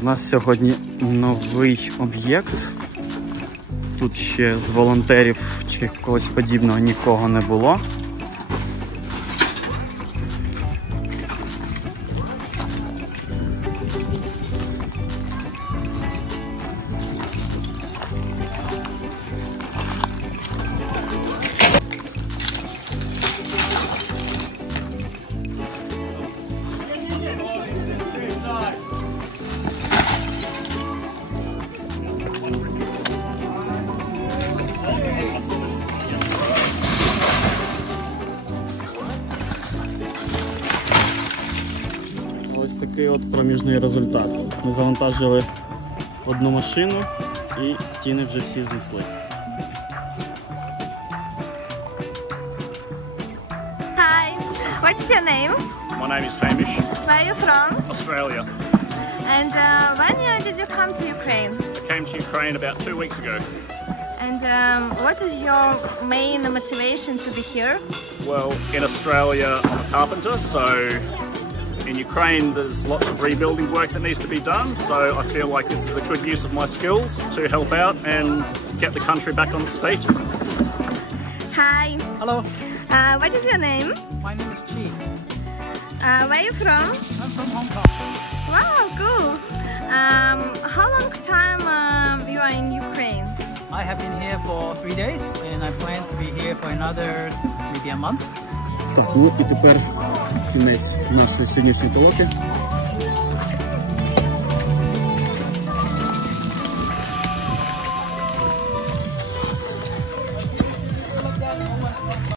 В нас сьогодні новий об'єкт. Тут ще з волонтерів чи когось подібного нікого не було. Ось такий от проміжний результат. Ми завантажили одну машину і стіни вже всі знесли. Hi, what's your name? My name is Hamish. Where are you from? Australia. And when did you come to Ukraine? I came to Ukraine about 2 weeks ago. And what is your main motivation to be here? Well, in Australia I'm a carpenter, so in Ukraine there's lots of rebuilding work that needs to be done, so I feel like this is a good use of my skills to help out and get the country back on its feet. Hi. Hello, What is your name? my name is Chi. Where are you from? I'm from Hong Kong. Wow, cool. How long time you are in Ukraine? I have been here for 3 days and I plan to be here for another maybe a month. Так, ну і тепер кінець нашої сьогоднішньої толоки.